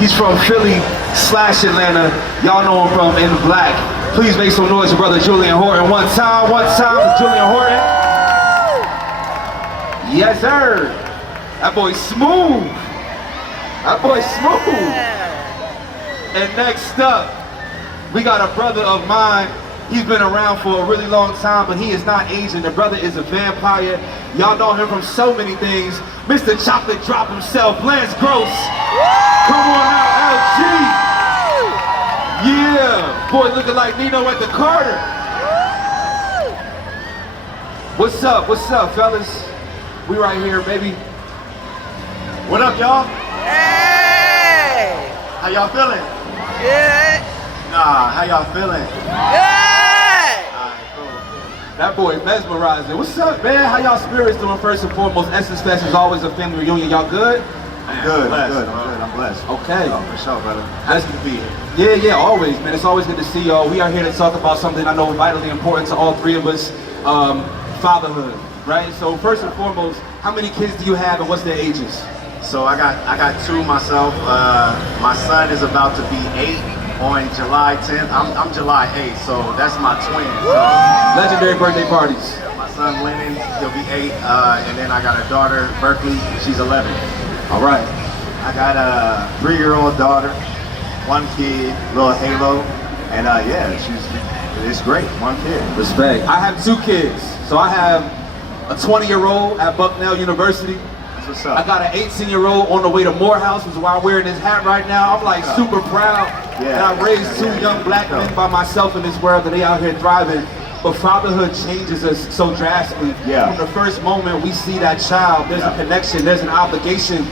He's from Philly / Atlanta. Y'all know him from In Black. Please make some noise for brother Julian Horton. One time for Julian Horton. Yes, sir. That boy smooth. That boy smooth. And next up, we got a brother of mine. He's been around for a really long time, but he is not Asian. The brother is a vampire. Y'all know him from so many things. Mr. Chocolate Drop himself, Lance Gross. Come on out, LG. Yeah, boy looking like Nino at the Carter. What's up, fellas? We right here, baby. What up, y'all? Hey! How y'all feeling? Good. Nah, how y'all feeling? Good. Alright, cool. That boy mesmerizing. What's up, man? How y'all spirits doing? First and foremost, Essence Fest is always a family reunion. Y'all good? I'm good, I'm blessed. Okay. Oh, for sure, brother. Nice to be here. Yeah, always, man. It's always good to see y'all. We are here to talk about something I know vitally important to all three of us, fatherhood, right? So first and foremost, how many kids do you have and what's their ages? So I got two myself. My son is about to be 8 on July 10th. I'm July 8th, so that's my twin. So, Legendary birthday parties. my son Lennon, he'll be 8, and then I got a daughter, Berkeley, she's 11. All right. I got a 3-year-old daughter, 1 kid, little Halo, and it's great, 1 kid. Respect. I have 2 kids. So I have a 20-year-old at Bucknell University. That's what's up. I got an 18-year-old on the way to Morehouse, which is why I'm wearing this hat right now. I'm like super proud that I raised 2 young black men by myself in this world, and they out here thriving. But fatherhood changes us so drastically. From the first moment we see that child, there's a connection, there's an obligation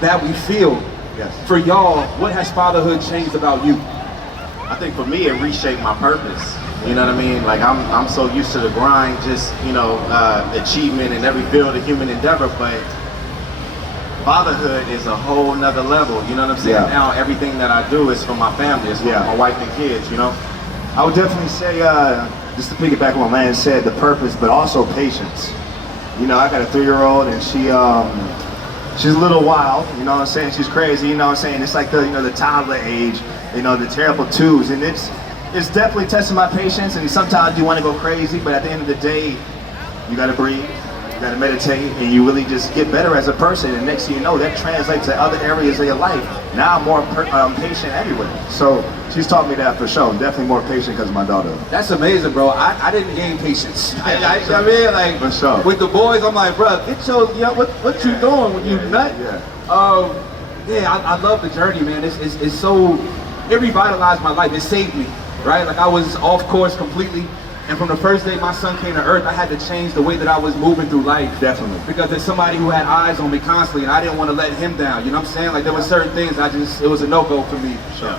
that we feel. For y'all, what has fatherhood changed about you? I think for me, it reshaped my purpose. You know what I mean? Like I'm so used to the grind, just achievement in every field of human endeavor, but fatherhood is a whole nother level. You know what I'm saying? Now everything that I do is for my family, it's for my wife and kids. You know? I would definitely say, just to piggyback on what Lance said, the purpose, but also patience. You know, I got a 3-year-old and she's a little wild, you know what I'm saying? She's crazy, you know what I'm saying? It's like the toddler age, the terrible twos, and it's definitely testing my patience, and sometimes you want to go crazy, but at the end of the day, you gotta breathe, you gotta meditate, and you really just get better as a person, and next thing you know, that translates to other areas of your life. Now I'm more patient everywhere. So she's taught me that for sure. I'm definitely more patient because of my daughter. That's amazing, bro. I didn't gain patience. I mean, like, for sure. With the boys, I'm like, bro, get your, what you doing when you nut? I love the journey, man. It's so, it revitalized my life. It saved me, right? Like I was off course completely. And from the first day my son came to earth, I had to change the way that I was moving through life. Definitely. Because there's somebody who had eyes on me constantly, and I didn't want to let him down. You know what I'm saying? Like there were certain things it was a no-go for me. Sure.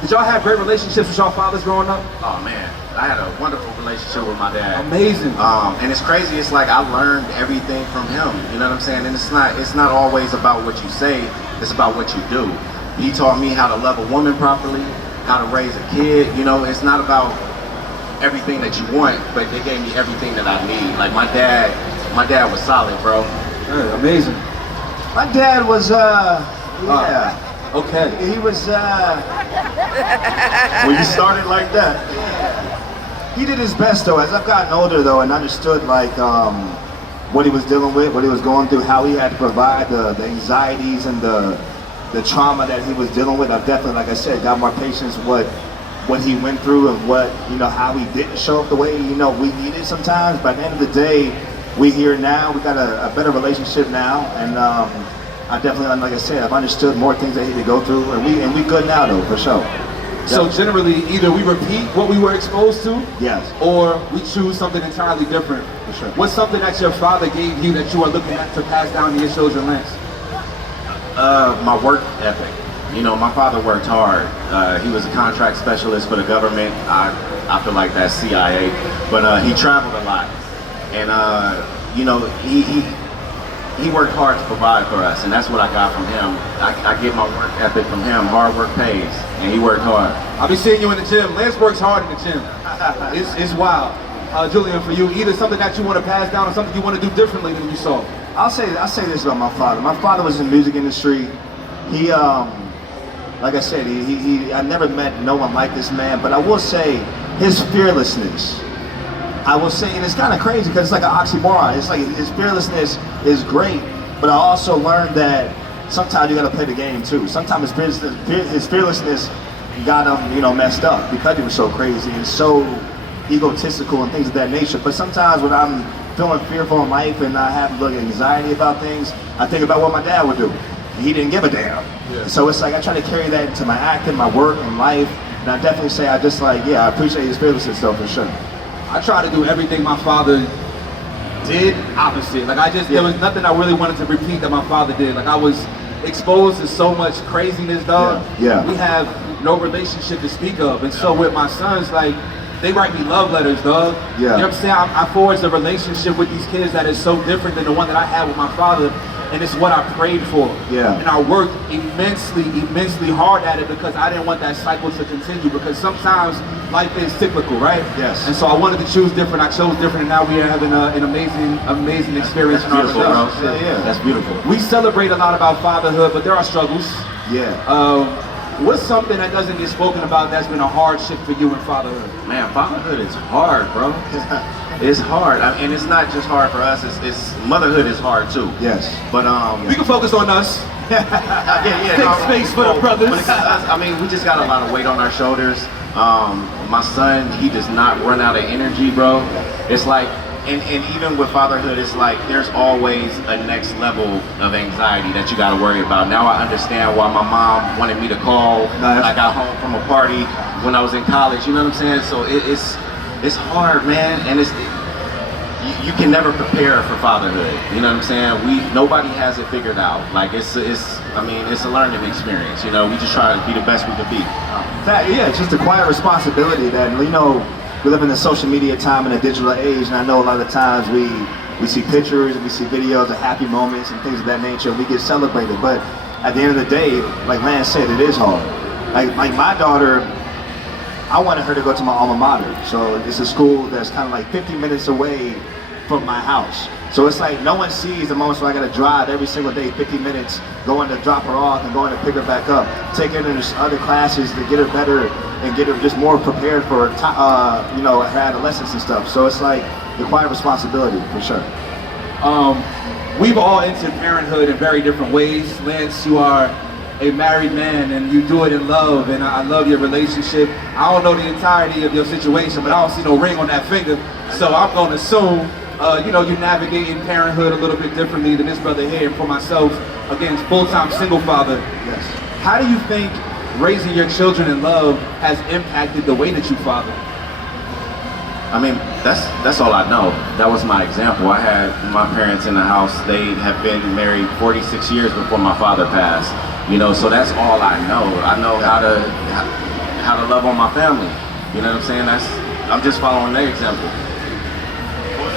Did y'all have great relationships with y'all fathers growing up? Oh man, I had a wonderful relationship with my dad. Amazing. And it's crazy. It's like I learned everything from him. You know what I'm saying? And it's not always about what you say. It's about what you do. He taught me how to love a woman properly, how to raise a kid. You know, it's not about everything that you want, but they gave me everything that I need. Like my dad was solid, bro. Yeah, amazing. My dad was, okay. He was, When you started like that. He did his best though. As I've gotten older though and understood like what he was dealing with, what he was going through, how he had to provide the anxieties and the trauma that he was dealing with, I've definitely, like I said, got more patience with what he went through and what, how he didn't show up the way, we needed sometimes. But at the end of the day, we here now, we got a better relationship now, and I definitely, like I said, I've understood more things that he had to go through, and we good now though, for sure. So generally, either we repeat what we were exposed to, or we choose something entirely different. For sure. What's something that your father gave you that you are looking at to pass down to your children, Lance? My work ethic. My father worked hard. He was a contract specialist for the government. I feel like that's CIA, but he traveled a lot, and he worked hard to provide for us, and that's what I got from him. I get my work ethic from him. Hard work pays, and he worked hard. I'll be seeing you in the gym. Lance works hard in the gym. It's wild. Julian, for you, either something that you want to pass down or something you want to do differently than you saw. I'll say this about my father. My father was in the music industry. he like I said, I never met no one like this man, but I will say his fearlessness. I will say, and it's kind of crazy because it's like an oxymoron. It's like his fearlessness is great, but I also learned that sometimes you got to play the game too. Sometimes his fearlessness got him, you know, messed up because he was so crazy and so egotistical and things of that nature. But sometimes when I'm feeling fearful in life and I have a little anxiety about things, I think about what my dad would do. He didn't give a damn. Yeah. So it's like I try to carry that into my acting, my work, and life. And I definitely say I appreciate his fearlessness though, for sure. I try to do everything my father did opposite. Like there was nothing I really wanted to repeat that my father did. Like I was exposed to so much craziness, dog. Yeah. We have no relationship to speak of. And so with my sons, like, they write me love letters, dog. Yeah. You know what I'm saying? I forged a relationship with these kids that is so different than the one that I had with my father. And it's what I prayed for. Yeah. And I worked immensely hard at it because I didn't want that cycle to continue, because sometimes life is cyclical, right? Yes. And so I wanted to choose different. I chose different, and now we are having an amazing experience in our Beautiful, bro. relationship. Yeah, that's beautiful. We celebrate a lot about fatherhood, but there are struggles. Yeah. What's something that doesn't get spoken about that's been a hardship for you in fatherhood? Man, fatherhood is hard, bro. It's hard, and it's not just hard for us. It's motherhood is hard too. Yes. But we can focus on us. Take space for the brothers. I mean, we just got a lot of weight on our shoulders. My son, he does not run out of energy, bro. It's like, and even with fatherhood, it's like there's always a next level of anxiety that you got to worry about. Now I understand why my mom wanted me to call when I got home from a party when I was in college. You know what I'm saying? So it's hard, man, and you can never prepare for fatherhood. You know what I'm saying? Nobody has it figured out. Like it's a learning experience. You know, we just try to be the best we can be. Yeah, it's just a quiet responsibility that, you know, we live in a social media time and a digital age, and I know a lot of times we see pictures and we see videos of happy moments and things of that nature, and we get celebrated. But at the end of the day, like Lance said, it is hard. Like my daughter, I wanted her to go to my alma mater. So it's a school that's kind of like 50 minutes away from my house. So it's like no one sees the moments where I gotta drive every single day, 50 minutes, going to drop her off and going to pick her back up, take her into other classes to get her better and get her just more prepared for you know, her adolescence and stuff. So it's like the quiet responsibility for sure. We've all entered parenthood in very different ways. Lance, you are a married man and you do it in love, and I love your relationship. I don't know the entirety of your situation, but I don't see no ring on that finger, so I'm gonna assume you know, you're navigating parenthood a little bit differently than this brother here. And for myself, again, full-time single father. Yes. How do you think raising your children in love has impacted the way that you father? I mean, that's all I know. That was my example. I had my parents in the house. They have been married 46 years before my father passed. You know, so that's all I know. I know how to love on my family. You know what I'm saying? I'm just following their example.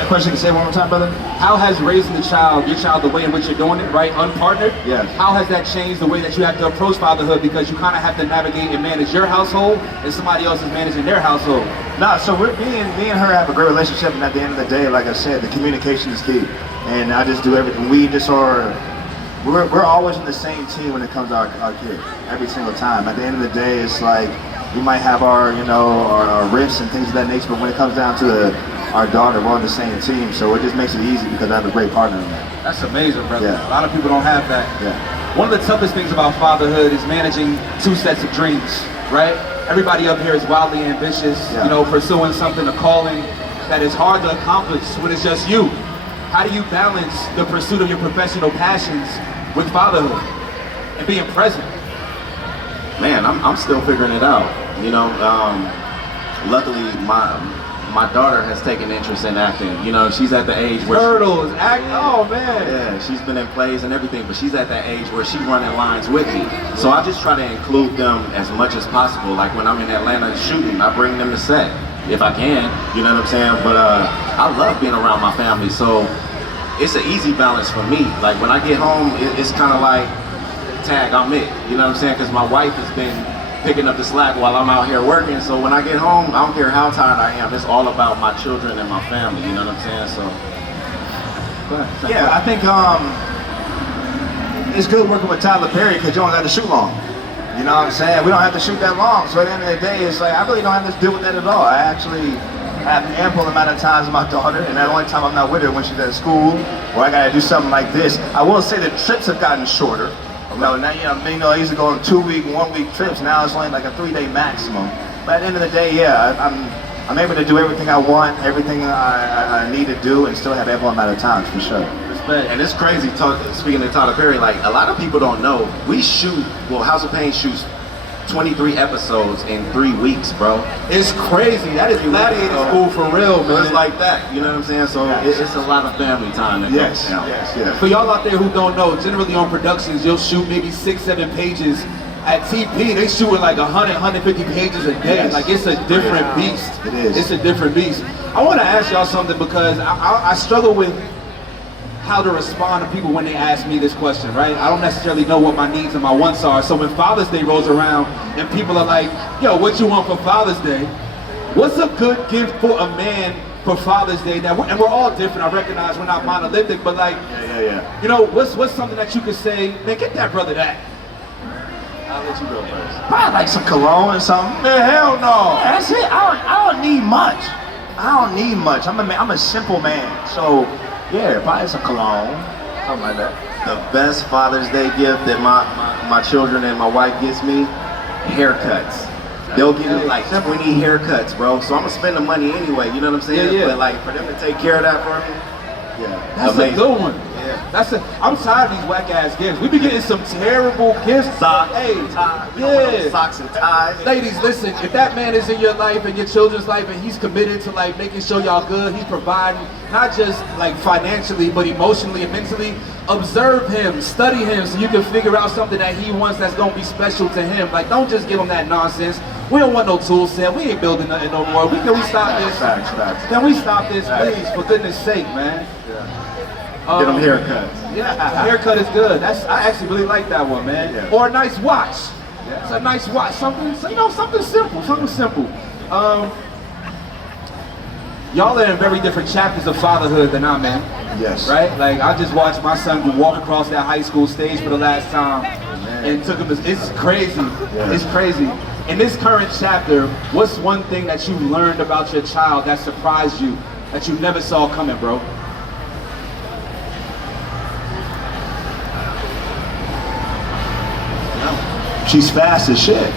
Question, can you say one more time, brother? How has raising your child, the way in which you're doing it, right, unpartnered? Yeah. How has that changed the way that you have to approach fatherhood, because you kind of have to navigate and manage your household and somebody else is managing their household? Nah, so me and her have a great relationship, and at the end of the day, like I said, the communication is key. And I just do everything. We're always on the same team when it comes to our kids, every single time. At the end of the day, it's like we might have our rifts and things of that nature, but when it comes down to our daughter, we're on the same team, so it just makes it easy because I have a great partner in that. That's amazing, brother. Yeah. A lot of people don't have that. Yeah. One of the toughest things about fatherhood is managing two sets of dreams, right? Everybody up here is wildly ambitious, you know, pursuing something, a calling that is hard to accomplish when it's just you. How do you balance the pursuit of your professional passions with fatherhood and being present? Man, I'm still figuring it out. You know, luckily my daughter has taken interest in acting. You know, she's at the age where Turtles, act, oh man. Yeah, she's been in plays and everything, but she's at that age where she's running lines with me. So I just try to include them as much as possible. Like when I'm in Atlanta shooting, I bring them to set if I can. You know what I'm saying? But I love being around my family, so it's an easy balance for me. Like when I get home, it's kind of like tag, I'm it. You know what I'm saying? Because my wife has been picking up the slack while I'm out here working. So when I get home, I don't care how tired I am. It's all about my children and my family. You know what I'm saying? So, yeah, I think it's good working with Tyler Perry because you don't got to shoot long. You know what I'm saying? We don't have to shoot that long. So at the end of the day, it's like I really don't have to deal with that at all. I actually have ample amount of times with my daughter, and the only time I'm not with her when she's at school or I gotta do something like this. I will say the trips have gotten shorter. Now I used to go on 2-week, 1-week trips. Now it's only like a 3-day maximum. But at the end of the day, yeah, I'm able to do everything I want, everything I need to do, and still have ample amount of time for sure. And it's crazy, speaking of Tyler Perry, like a lot of people don't know, House of Pain shoots 23 episodes in 3 weeks, bro. It's crazy. That is gladiator school for real, man. It's like that, you know what I'm saying? So it's a lot of family time that Yes, goes down. yes. For y'all out there who don't know, generally on productions, you'll shoot maybe 6-7 pages. At TP, they shooting like 100, 150 pages a day. Yes. Like it's a different beast. It is. It's a different beast. I want to ask y'all something because I struggle with how to respond to people when they ask me this question, right? I don't necessarily know what my needs and my wants are. So when Father's Day rolls around and people are like, yo, what you want for Father's Day? What's a good gift for a man for Father's Day? And we're all different. I recognize we're not monolithic, but like, Yeah. you know, what's something that you could say, man, get that brother that. I'll let you go first. Probably like some cologne or something. Man, hell no. That's it. I don't need much. I don't need much. I'm a simple man. So yeah, probably some cologne, something like that. The best Father's Day gift that my children and my wife gets me, haircuts. They'll give me like 20 haircuts, bro. So I'm gonna spend the money anyway, you know what I'm saying? Yeah. But like for them to take care of that for me, Yeah. That's amazing. a good one. Yeah. I'm tired of these whack ass gifts. We be getting some terrible gifts. Socks, Hey, ties, socks and ties. Ladies, listen, if that man is in your life and your children's life and he's committed to like making sure y'all good, he's providing, not just like financially, but emotionally and mentally, observe him, study him so you can figure out something that he wants that's gonna be special to him. Like, don't just give him that nonsense. We don't want no tool set. We ain't building nothing no more. Can we stop this? Facts. Can we stop this, please? For goodness sake, man. Get them haircuts. Yeah, haircut is good. I actually really like that one, man. Yeah. Or a nice watch. It's a nice watch. Something simple. Y'all are in very different chapters of fatherhood than I'm in. Yes. Right? Like I just watched my son walk across that high school stage for the last time, and took him. It's crazy. Yeah. It's crazy. In this current chapter, what's one thing that you learned about your child that surprised you, that you never saw coming, bro? She's fast as shit.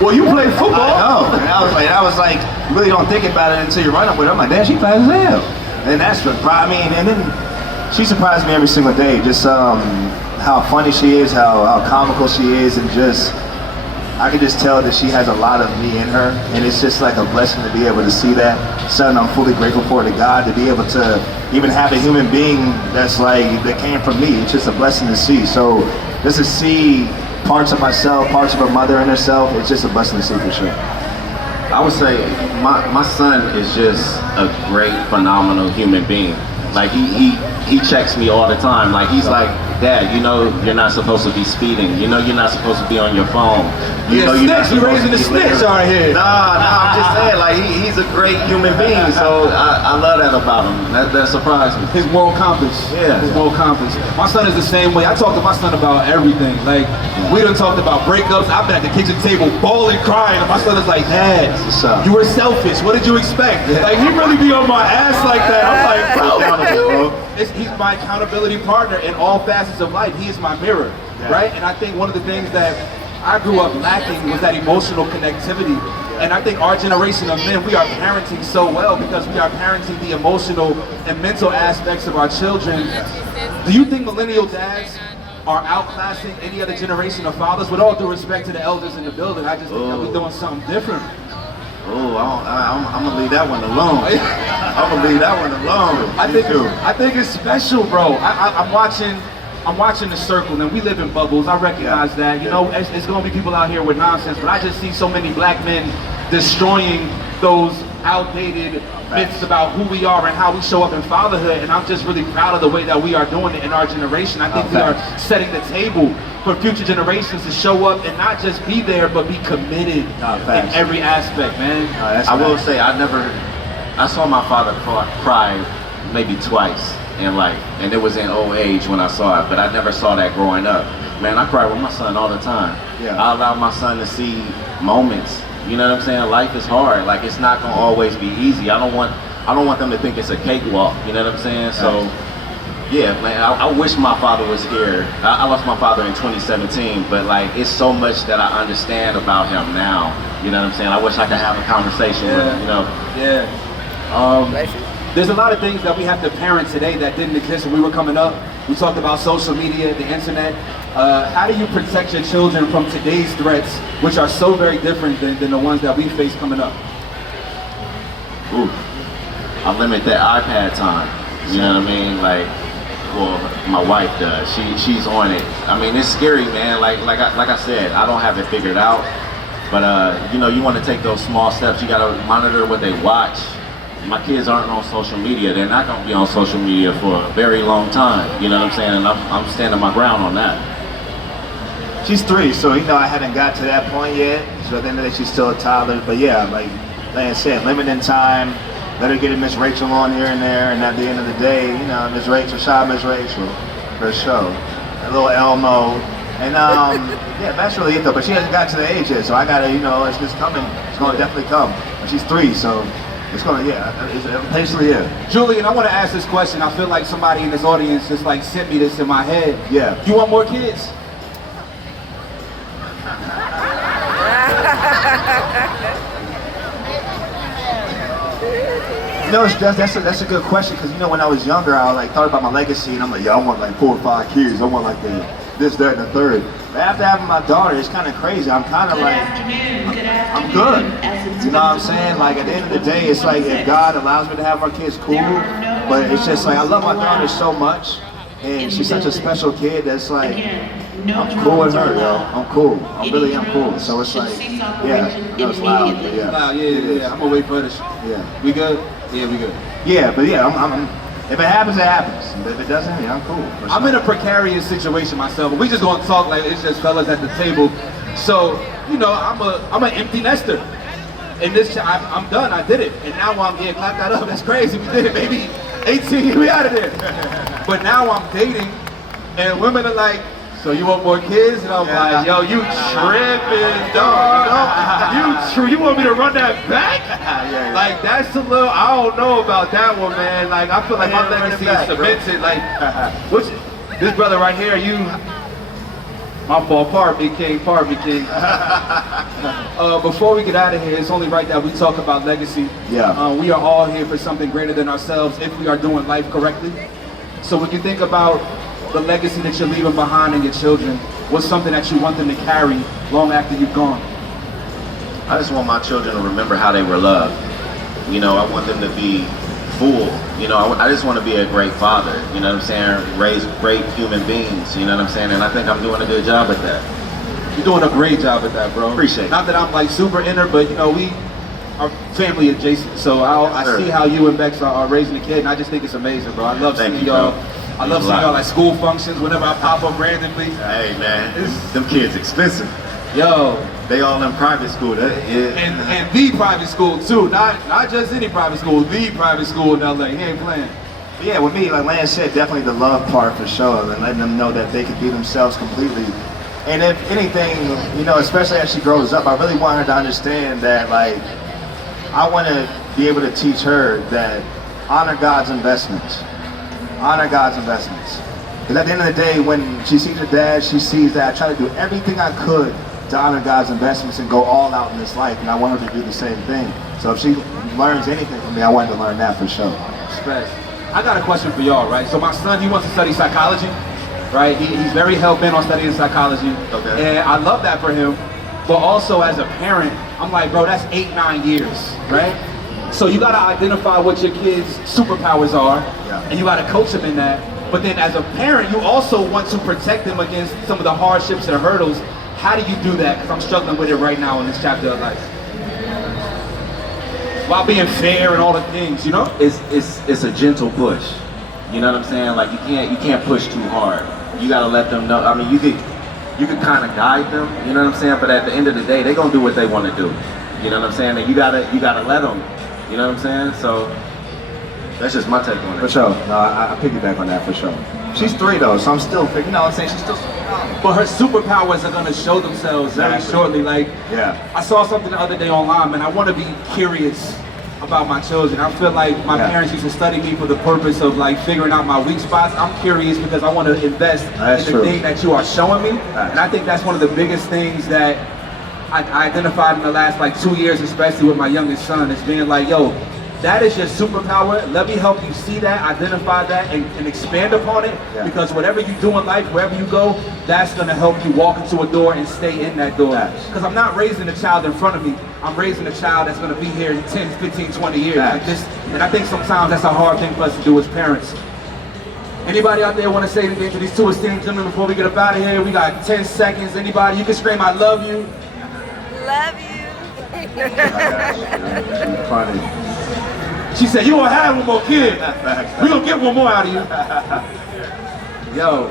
Well, you play football. I know. And I was like, you really don't think about it until you run up with her. I'm like, damn, she fast as hell. And that's what, and then she surprised me every single day. Just how funny she is, how comical she is, and just, I can just tell that she has a lot of me in her. And it's just like a blessing to be able to see that. Something I'm fully grateful for to God, to be able to even have a human being that came from me. It's just a blessing to see. So just to see parts of myself, parts of a mother in herself, it's just a blessing to see for sure. I would say my son is just a great, phenomenal human being. Like he checks me all the time. Like he's like, Dad, you know you're not supposed to be speeding. You know you're not supposed to be on your phone. You know you're not you raising the snitch right here. Nah, I'm just saying, like he's a great human being. So I love that about him. That surprised me. His moral compass. Yeah. His moral compass. My son is the same way. I talk to my son about everything. Like, we done talked about breakups. I've been at the kitchen table bawling, crying, and my son is like, Dad, What's up? you were selfish. What did you expect? Like, he really be on my ass like that. I'm like, bro. He's my accountability partner in all facets of life. He is my mirror, right? And I think one of the things that I grew up lacking was that emotional connectivity. And I think our generation of men, we are parenting so well because we are parenting the emotional and mental aspects of our children. Do you think millennial dads are outclassing any other generation of fathers? With all due respect to the elders in the building, I just think that we're doing something different. Oh, I'm gonna leave that one alone. I'm gonna leave that one alone. I think it's special, bro. I'm watching the circle, and we live in bubbles. I recognize that. You know, it's gonna be people out here with nonsense, but I just see so many black men destroying those outdated myths about who we are and how we show up in fatherhood, and I'm just really proud of the way that we are doing it in our generation. I think we are setting the table for future generations to show up and not just be there, but be committed in every aspect, man. I will say, I saw my father cry maybe twice, in life, and it was in old age when I saw it, but I never saw that growing up. Man, I cry with my son all the time. Yeah. I allow my son to see moments. You know what I'm saying? Life is hard. Like, it's not gonna always be easy. I don't want them to think it's a cakewalk. You know what I'm saying? So, yeah, man, I wish my father was here. I lost my father in 2017, but like, it's so much that I understand about him now. You know what I'm saying? I wish I could have a conversation with him, you know? Yeah. There's a lot of things that we have to parent today that didn't exist when we were coming up. We talked about social media, the internet. How do you protect your children from today's threats, which are so very different than the ones that we face coming up? Ooh, I limit that iPad time. You know what I mean? Like, well, my wife does. She's on it. I mean, it's scary, man. Like I said, I don't have it figured out. But you know, you want to take those small steps. You gotta monitor what they watch. My kids aren't on social media. They're not gonna be on social media for a very long time. You know what I'm saying? And I'm standing my ground on that. She's 3, so you know I haven't got to that point yet. So at the end of the day, she's still a toddler. But yeah, like I said, limiting time. Let her get a Miss Rachel on here and there, and at the end of the day, you know, Miss Rachel, shout out Miss Rachel, her show, a little Elmo, and yeah, that's really it though. But she hasn't got to the age yet, so I gotta, you know, it's just coming. It's gonna definitely come. And she's 3, so it's gonna, yeah, it's basically it. Julian, I want to ask this question. I feel like somebody in this audience just like sent me this in my head. Yeah. You want more kids? You know, that's a good question, because you know, when I was younger, I like thought about my legacy, and I'm like, yeah, I want like 4 or 5 kids. I want like this, that, and the third. But after having my daughter, it's kind of crazy. I'm kind of like, I'm good. You know what I'm saying? Like, at the end of the day, it's like, if God allows me to have our kids, cool. But it's just like, I love my daughter so much, and she's such a special kid that's like, I'm cool with her, yo. I'm cool. I really am cool. So it's like, yeah, it's loud, but yeah. Nah, yeah. I'm gonna wait for this. Yeah. We good? Yeah, we good. Yeah, but yeah, I'm if it happens, it happens. If it doesn't, yeah, I'm cool. I'm in a precarious situation myself, but we just gonna talk like it's just fellas at the table. So, you know, I'm an empty nester. And this, I'm done, I did it. And now I'm getting clapped that up, that's crazy, we did it, baby. 18, we out of there. But now I'm dating, and women are like, so you want more kids? And I'm like, yo, you tripping, dog. You want me to run that back? Yeah. Like, that's a little, I don't know about that one, man. Like, I feel like my legacy is cemented. Like, this brother right here, my fault, pardon me, king. Before we get out of here, it's only right that we talk about legacy. Yeah. We are all here for something greater than ourselves if we are doing life correctly. So when you think about the legacy that you're leaving behind in your children, what's something that you want them to carry long after you've gone? I just want my children to remember how they were loved. You know, I want them to be full. You know, I just want to be a great father. You know what I'm saying? Raise great human beings. You know what I'm saying? And I think I'm doing a good job at that. You're doing a great job at that, bro. Appreciate it. Not that I'm like super inner, but you know, we are family adjacent. So I see how you and Bex are raising a kid, and I just think it's amazing, bro. I love seeing y'all. I love seeing y'all at school functions whenever I pop up randomly. Hey man, them kids expensive. Yo. They all in private school. And the private school too, not just any private school, the private school in LA. He ain't playing. But yeah, with me, like Lance said, definitely the love part for sure, and letting them know that they can be themselves completely. And if anything, you know, especially as she grows up, I really want her to understand that, like, I want to be able to teach her that honor God's investments. Honor God's investments. Because at the end of the day, when she sees her dad, she sees that I try to do everything I could to honor God's investments and go all out in this life, and I want her to do the same thing. So if she learns anything from me, I want her to learn that for sure. Respect. I got a question for y'all, right? So my son, he wants to study psychology, right? He's very hell-bent on studying psychology. Okay. And I love that for him. But also as a parent, I'm like, bro, that's 8-9 years, right? So you gotta identify what your kids' superpowers are, and you gotta coach them in that. But then as a parent, you also want to protect them against some of the hardships and hurdles. How do you do that? Because I'm struggling with it right now in this chapter of life. While being fair and all the things, you know? It's a gentle push. You know what I'm saying? Like you can't push too hard. You gotta let them know. I mean, you could kind of guide them. You know what I'm saying? But at the end of the day, they're gonna do what they want to do. You know what I'm saying? And you gotta let them. You know what I'm saying? So That's just my take on For it. sure. No, I piggyback on that for sure. She's 3 though, so I'm still, you know what I'm saying? She's still young. But her superpowers are gonna show themselves very Exactly. shortly. Like, Yeah. I saw something the other day online, man. I want to be curious about my children. I feel like my Yeah. parents used to study me for the purpose of like figuring out my weak spots. I'm curious because I want to invest That's in the true. thing that you are showing me. Facts. And I think that's one of the biggest things that I identified in the last like 2 years, especially with my youngest son, is being like, yo, that is your superpower. Let me help you see that, identify that, and expand upon it. Yeah. Because whatever you do in life, wherever you go, that's gonna help you walk into a door and stay in that door. Facts. Because I'm not raising a child in front of me. I'm raising a child that's gonna be here in 10, 15, 20 years. Like Facts. this, and I think sometimes that's a hard thing for us to do as parents. Anybody out there want to say anything to these two esteemed gentlemen before we get up out of here? We got 10 seconds. Anybody? You can scream, I love you. Love you. Funny. She said, you gonna have one more kid. We gonna get one more out of you. Yo.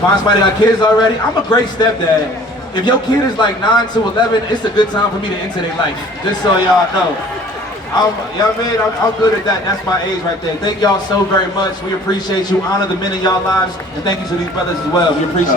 Find somebody got kids already? I'm a great stepdad. If your kid is like 9 to 11, it's a good time for me to enter their life. Just so y'all know. You know what I mean? I'm good at that. That's my age right there. Thank y'all so very much. We appreciate you. Honor the men in y'all lives. And thank you to these brothers as well. We appreciate